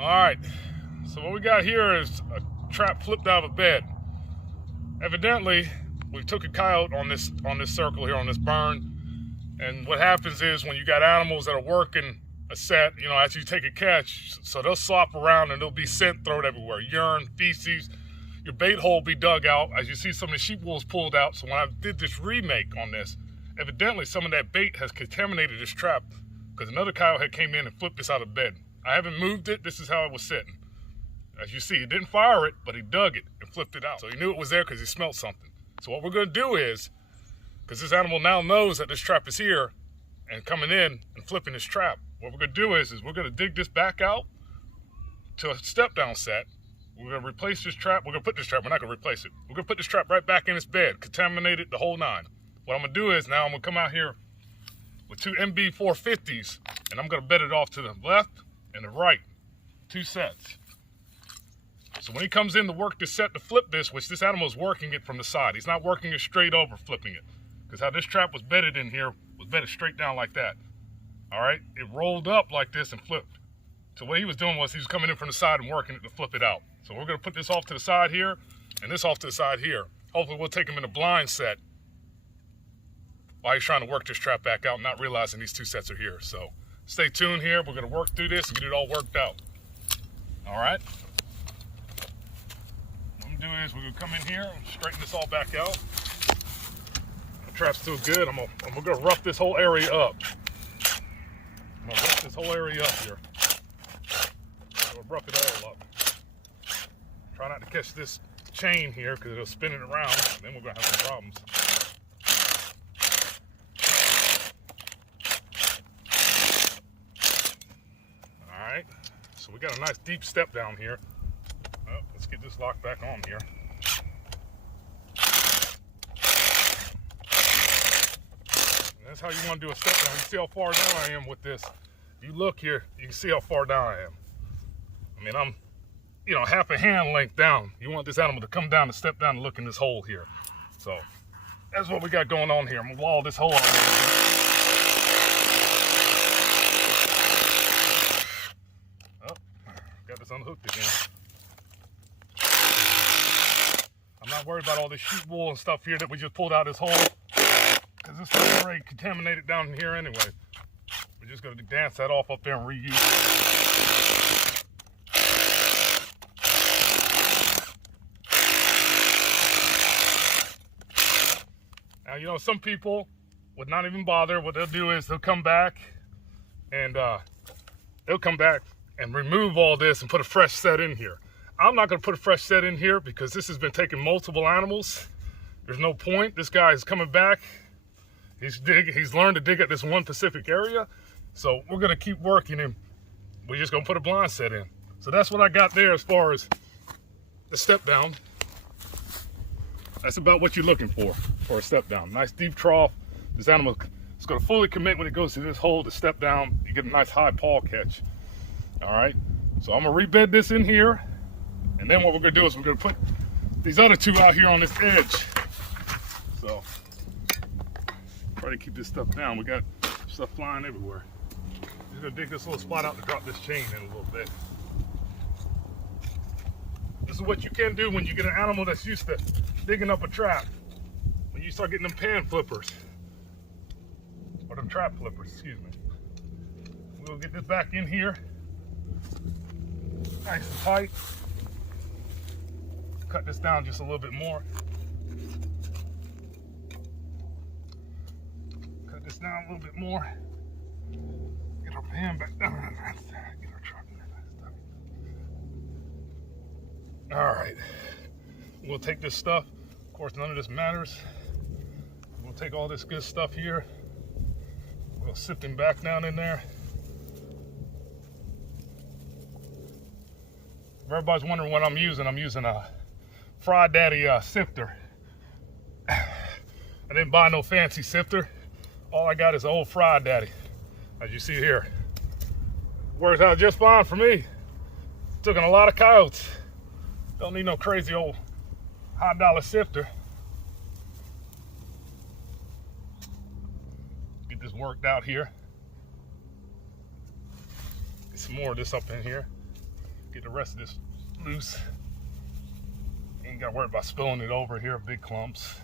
All right, so what we got here is a trap flipped out of a bed. Evidently, we took a coyote on this circle here, on this burn, and what happens is when you got animals that are working a set, you know, as you take a catch, so they'll slop around and there'll be scent thrown everywhere, urine, feces, your bait hole will be dug out. As you see, some of the sheep wool's pulled out. So when I did this remake on this, evidently some of that bait has contaminated this trap because another coyote had came in and flipped this out of bed. I haven't moved it. This is how it was sitting. As you see, he didn't fire it, but he dug it and flipped it out. So he knew it was there because he smelled something. So what we're going to do is, because this animal now knows that this trap is here and coming in and flipping this trap, what we're going to do is we're going to dig this back out to a step down set. We're going to replace this trap. We're going to put this trap. We're not going to replace it. We're going to put this trap right back in its bed, contaminated the whole nine. What I'm going to do is now I'm going to come out here with two MB 450s, and I'm going to bed it off to the left and the right, two sets. So when he comes in to work this set to flip this, which this animal is working it from the side. He's not working it straight over, flipping it. Because how this trap was bedded in here was bedded straight down like that. All right, it rolled up like this and flipped. So what he was doing was he was coming in from the side and working it to flip it out. So we're gonna put this off to the side here and this off to the side here. Hopefully we'll take him in a blind set while he's trying to work this trap back out and not realizing these two sets are here. So stay tuned here. We're gonna work through this and get it all worked out. All right. What I'm gonna do is we're gonna come in here and straighten this all back out. The trap's still good. I'm gonna rough this whole area up. I'm gonna rough this whole area up here. I'm gonna rough it all up. Try not to catch this chain here because it'll spin it around, and then we're gonna have some problems. All right, so we got a nice deep step down here. Oh, let's get this locked back on here. And that's how you want to do a step down. You see how far down I am with this. If you look here, you can see how far down I am. I mean, I'm, you know, half a hand length down. You want this animal to come down and step down and look in this hole here. So that's what we got going on here. I'm gonna wall this hole out. Oh, got this unhooked again. I'm not worried about all this sheep wool and stuff here that we just pulled out this hole, because this is already contaminated down in here anyway. We're just gonna dance that off up there and reuse it. Now, you know, some people would not even bother. What they'll do is they'll come back and remove all this and put a fresh set in here. I'm not gonna put a fresh set in here because this has been taking multiple animals. There's no point. This guy is coming back. He's learned to dig at this one specific area. So we're gonna keep working him. We're just gonna put a blind set in. So that's what I got there as far as the step down. That's about what you're looking for a step down. Nice deep trough. This animal is gonna fully commit when it goes to this hole to step down. You get a nice high paw catch. All right, so I'm gonna rebed this in here. And then what we're gonna do is we're gonna put these other two out here on this edge. So try to keep this stuff down. We got stuff flying everywhere. Just gonna dig this little spot out to drop this chain in a little bit. This is what you can do when you get an animal that's used to digging up a trap. When you start getting them pan flippers, or them trap flippers, excuse me. We'll get this back in here, nice and tight. Cut this down just a little bit more. Cut this down a little bit more. Get our pan back down. Get our truck in there. All right. We'll take this stuff. Of course, none of this matters. We'll take all this good stuff here. We'll sift him back down in there. If everybody's wondering what I'm using a Fry Daddy sifter. I didn't buy no fancy sifter. All I got is an old Fry Daddy, as you see here. Works out just fine for me. Took in a lot of coyotes. Don't need no crazy old high dollar sifter. Get this worked out here. Get some more of this up in here. Get the rest of this loose. Ain't got to worry about spilling it over here, big clumps.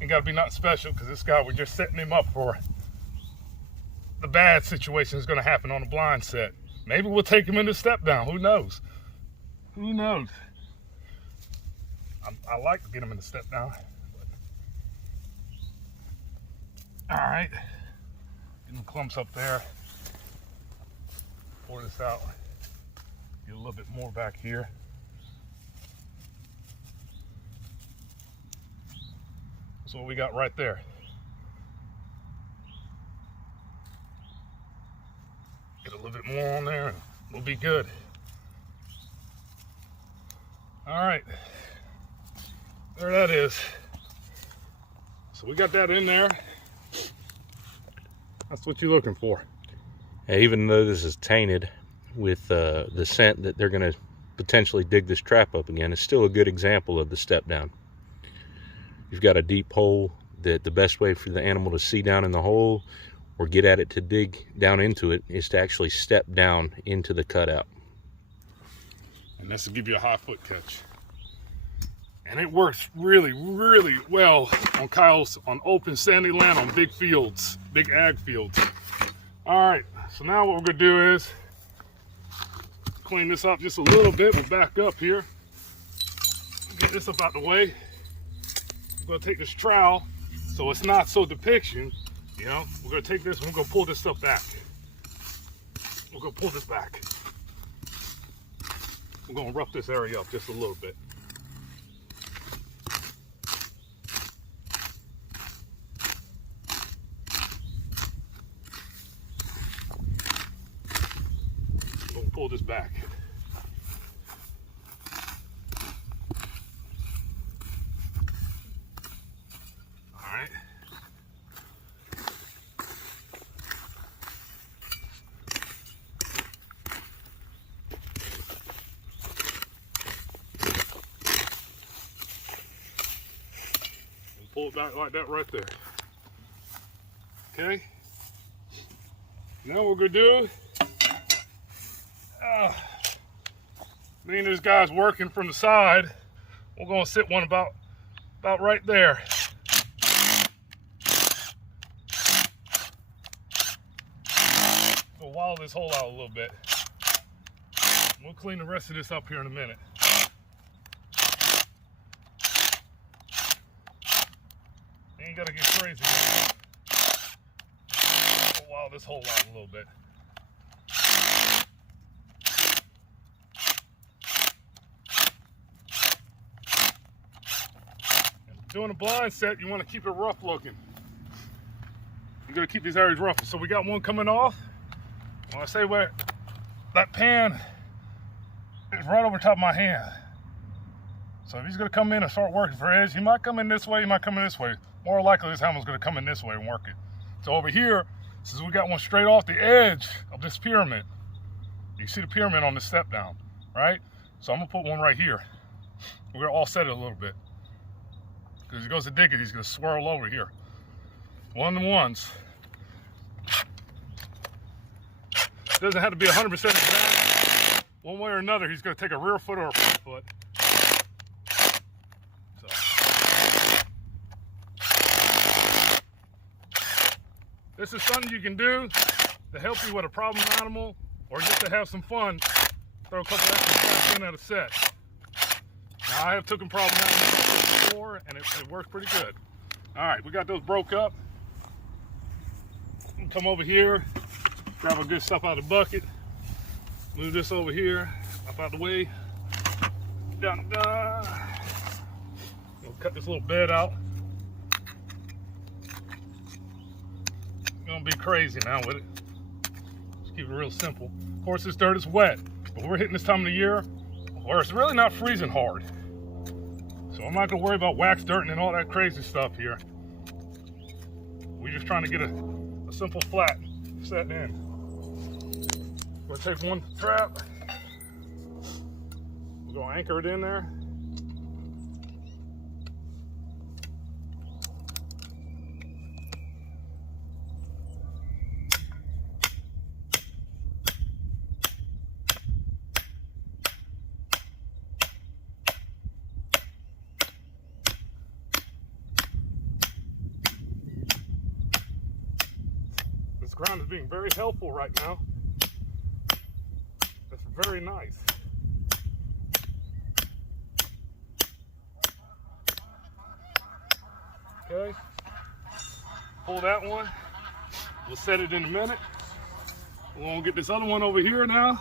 Ain't got to be nothing special because this guy, we're just setting him up for the bad situation that's going to happen on the blind set. Maybe we'll take him into step down. Who knows? Who knows? I like to get him in the step down. All right. Getting the clumps up there. Pour this out. Get a little bit more back here. That's what we got right there. Get a little bit more on there and we'll be good. All right. There that is. So we got that in there. That's what you're looking for. Even though this is tainted with the scent that they're going to potentially dig this trap up again, it's still a good example of the step down. You've got a deep hole that the best way for the animal to see down in the hole or get at it to dig down into it is to actually step down into the cutout. And this will give you a high foot catch. And it works really, really well on Kyle's, on open sandy land, on big fields, big ag fields. All right, so now what we're gonna do is clean this up just a little bit. We'll back up here. Get this up out the way. We're gonna take this trowel so it's not so depiction, you know. We're gonna take this and we're gonna pull this stuff back. We're gonna pull this back. We're gonna rough this area up just a little bit. Pull this back. All right. And pull it back like that right there. Okay. Now what we're gonna do, me and this guy's working from the side. We're gonna sit one about right there. We'll wallow this hole out a little bit. We'll clean the rest of this up here in a minute. Ain't gotta get crazy. We'll wallow this hole out a little bit. Doing a blind set, you want to keep it rough looking. You're going to keep these areas rough. So we got one coming off. When I say where that pan is right over top of my hand. So if he's going to come in and start working for edge, he might come in this way, he might come in this way. More likely this animal's going to come in this way and work it. So over here, since we got one straight off the edge of this pyramid, you see the pyramid on the step down, right? So I'm going to put one right here. We're going to offset it a little bit. Because he goes to dig it, he's going to swirl over here. One and ones. Doesn't have to be 100% exact. One way or another, he's going to take a rear foot or a front foot. So. This is something you can do to help you with a problem animal or just to have some fun. Throw a couple extra shots in at a set. Now, I have taken problem animals before, and it works pretty good. All right, we got those broke up. Come over here, grab our good stuff out of the bucket. Move this over here, up out the way. Dun, dun. We'll cut this little bed out. Gonna be crazy now with it. Just keep it real simple. Of course, this dirt is wet, but we're hitting this time of the year where it's really not freezing hard. So I'm not gonna worry about wax dirt and all that crazy stuff here. We're just trying to get a simple flat set in. We're gonna take one trap. We're gonna anchor it in there. ground is being very helpful right now. That's very nice. Okay, pull that one. We'll set it in a minute. We're gonna get this other one over here now.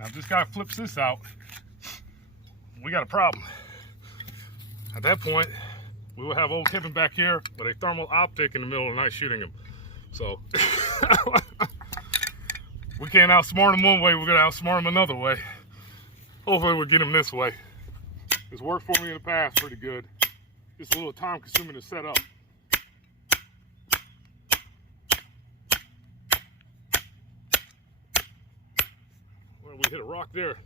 Now, if this guy flips this out, we got a problem. At that point, we will have old Kevin back here with a thermal optic in the middle of the night shooting him. So, we can't outsmart him one way, we're gonna outsmart him another way. Hopefully we'll get him this way. It's worked for me in the past pretty good. It's a little time consuming to set up. We hit a rock there.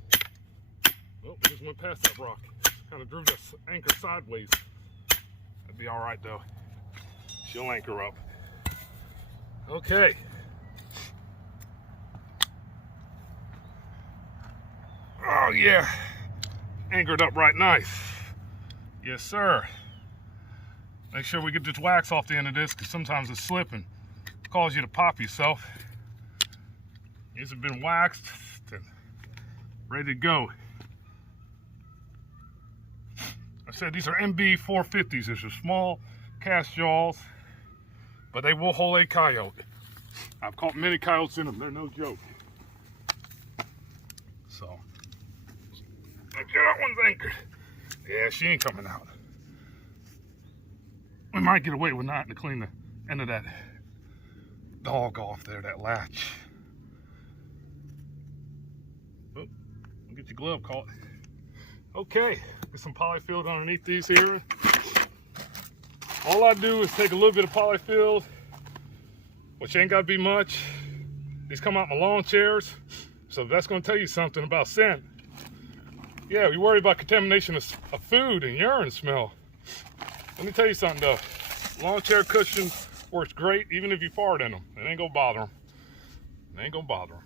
Oh, we just went past that rock. Kind of drew that anchor sideways. That'd be all right though. She'll anchor up. Okay. Oh yeah. Anchored up right nice. Yes, sir. Make sure we get this wax off the end of this because sometimes it's slipping. Cause you to pop yourself. These have been waxed and ready to go. I said these are MB 450s. These are small cast jaws, but they will hold a coyote. I've caught many coyotes in them. They're no joke. So, make sure that one's anchored. Yeah, she ain't coming out. We might get away with not to clean the end of that dog off there, that latch. Oh, get your glove caught. Okay, get some polyfill underneath these here. All I do is take a little bit of polyfill, which ain't gotta be much. These come out in my lawn chairs, so that's gonna tell you something about scent. Yeah, we worry about contamination of food and urine smell. Let me tell you something though. Lawn chair cushion works great even if you fart in them. It ain't gonna bother them. It ain't gonna bother them.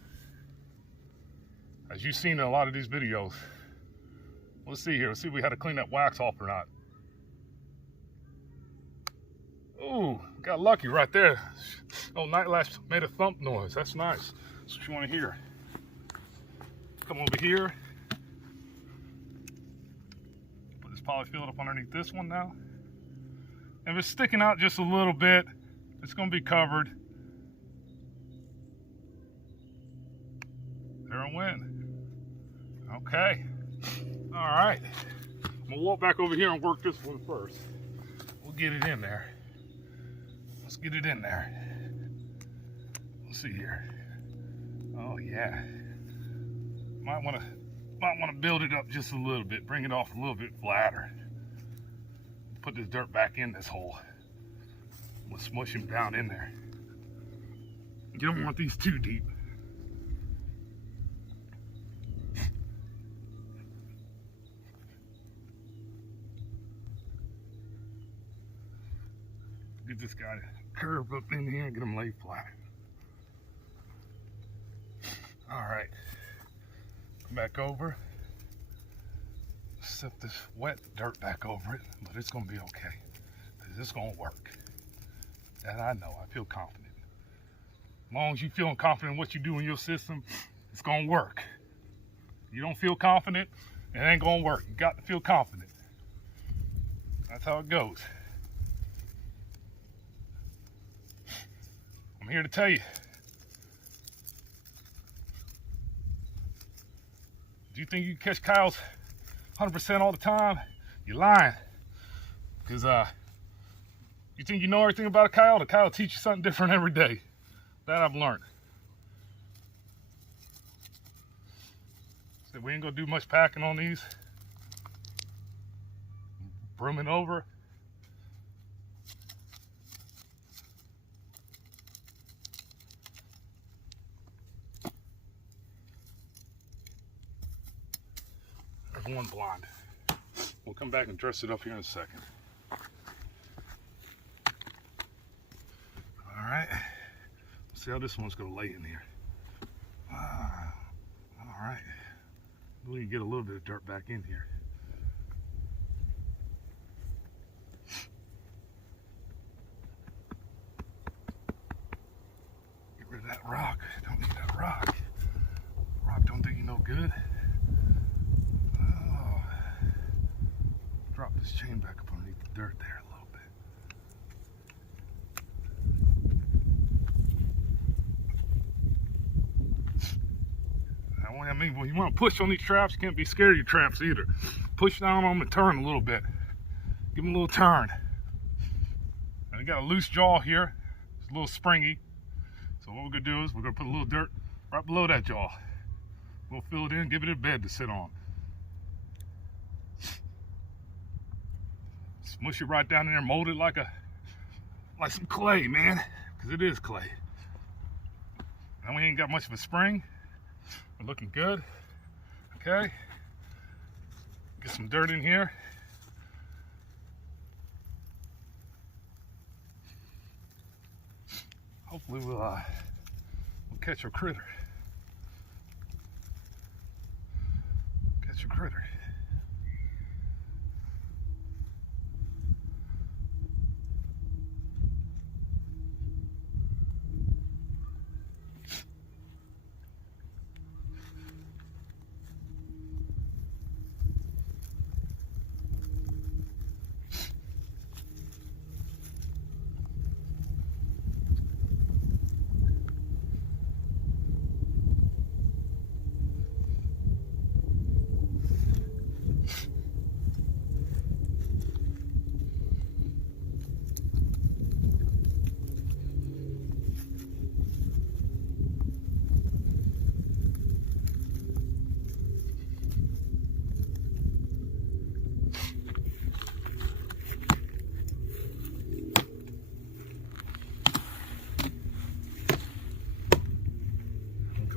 As you've seen in a lot of these videos. Let's see here. Let's see if we had to clean that wax off or not. Ooh, got lucky right there. Oh, night lash made a thump noise. That's nice. That's what you want to hear. Come over here. Put this polyfill up underneath this one now. If it's sticking out just a little bit, it's going to be covered. There it went. Okay. All right. I'm going to walk back over here and work this one first. We'll get it in there. Let's get it in there. Let's see here. Oh yeah. Might want to build it up just a little bit. Bring it off a little bit flatter. Put this dirt back in this hole. We'll smush him down in there. You don't want these too deep. Get this guy to curve up in here and get him laid flat. All right, come back over. Set this wet dirt back over it, but it's gonna be okay. It's gonna work. That I know, I feel confident. As long as you feeling confident in what you do in your system, it's gonna work. You don't feel confident, it ain't gonna work. You got to feel confident. That's how it goes. I'm here to tell you. Do you think you can catch coyotes 100% all the time? You're lying. Because you think you know everything about a coyote? A coyote teach you something different every day. That I've learned. So we ain't gonna do much packing on these. Brooming over. have one blind. We'll come back and dress it up here in a second. All right, let's see how this one's gonna lay in here. All right, we can get a little bit of dirt back in here. Get rid of that rock. Don't need that rock. Rock don't do you no good. Oh. Drop this chain back up underneath the dirt there a little bit. I mean, when you want to push on these traps, you can't be scared of your traps either. Push down on them and turn a little bit. Give them a little turn. And I got a loose jaw here. It's a little springy. So what we're going to do is we're going to put a little dirt right below that jaw. We'll fill it in, give it a bed to sit on. Smush it right down in there, mold it like some clay, man. Because it is clay. And we ain't got much of a spring. We're looking good. Okay. Get some dirt in here. Hopefully we'll catch a critter. Catch a critter.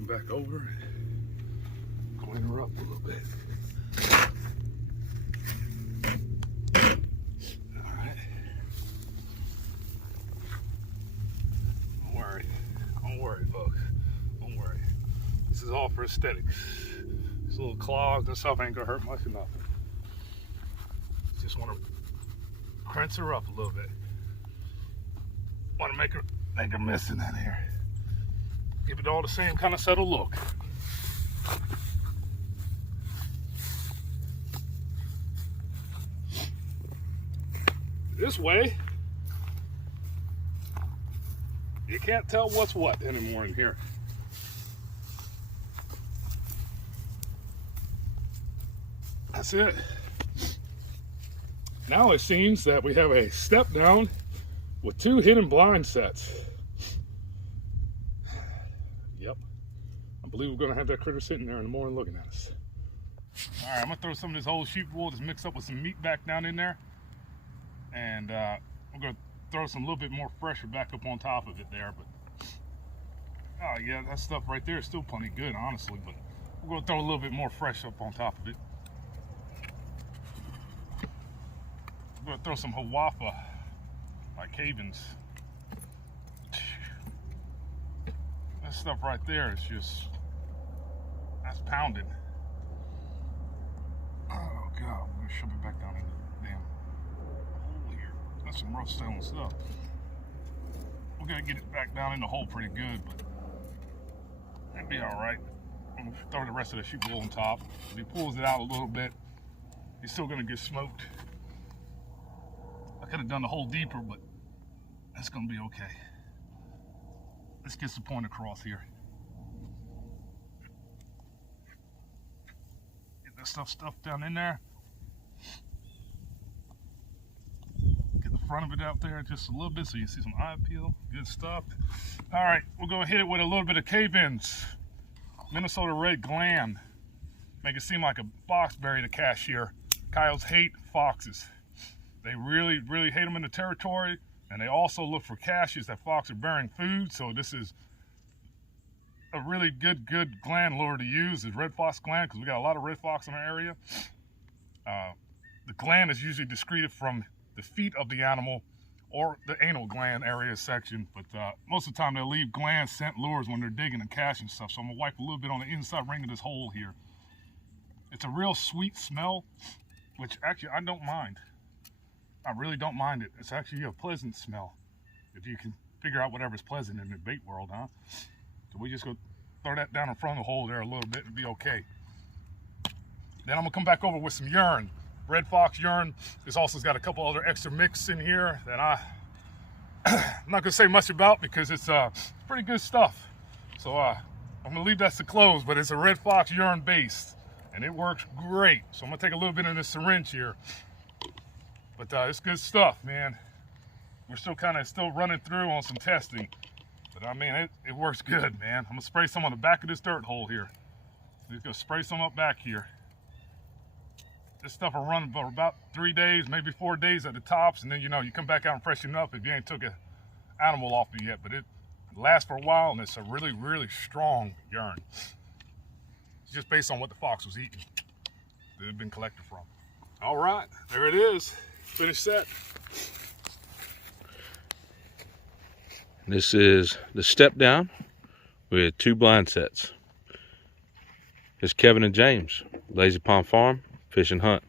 Back over, clean her up a little bit. All right. Don't worry, folks. Don't worry. This is all for aesthetics. These little claws and stuff ain't gonna hurt much of nothing. Just want to crunch her up a little bit. Want to make her miss in that here. Give it all the same kind of subtle look. This way, you can't tell what's what anymore in here. That's it. Now it seems that we have a step down with 2 hidden blind sets. Yep. I believe we're going to have that critter sitting there in the morning looking at us. All right, I'm going to throw some of this old sheep wool that's mixed up with some meat back down in there. And we're going to throw some little bit more pressure back up on top of it there. But oh yeah, that stuff right there is still plenty good, honestly. But we're going to throw a little bit more fresh up on top of it. We're going to throw some Hawafa, like Havens. That stuff right there is just, that's pounded. Oh God, I'm gonna shove it back down in the damn hole here. That's some rough stone stuff. We're gonna get it back down in the hole pretty good, but that'd be all right. I'm gonna throw the rest of the sheep wool on top. If he pulls it out a little bit, he's still gonna get smoked. I could have done the hole deeper, but that's gonna be okay. Let's get the point across here. Get that stuff stuffed down in there. Get the front of it out there just a little bit so you can see some eye peel. Good stuff. All right, we're gonna hit it with a little bit of cave-ins. Minnesota red gland. Make it seem like a foxberry to cashier. Coyotes hate foxes. They really, really hate them in the territory. And they also look for caches that fox are bearing food. So this is a really good gland lure to use, is red fox gland, because we got a lot of red fox in our area. The gland is usually excreted from the feet of the animal or the anal gland area section, but most of the time they'll leave gland scent lures when they're digging and caching stuff. So I'm gonna wipe a little bit on the inside ring of this hole here. It's a real sweet smell, which actually I don't mind. I really don't mind it. It's actually a pleasant smell, if you can figure out whatever's pleasant in the bait world, huh? So we just go throw that down in front of the hole there a little bit and be okay. Then I'm gonna come back over with some urine. Red Fox urine. This also got a couple other extra mix in here that I'm not gonna say much about because it's pretty good stuff. So I'm gonna leave that to close, but it's a Red Fox urine base and it works great. So I'm gonna take a little bit in this syringe here, but it's good stuff, man. We're still running through on some testing, but I mean, it works good, man. I'm gonna spray some on the back of this dirt hole here. Just gonna spray some up back here. This stuff will run for about 3 days, maybe 4 days at the tops, and then you come back out and freshen up if you ain't took an animal off it yet. But it lasts for a while, and it's a really, really strong urine. It's just based on what the fox was eating that it had been collected from. All right, there it is. Finished set. This is the step down with 2 blind sets. It's Kevin and James, Lazy Pond Farm, Fish and Hunt.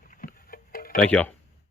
Thank y'all.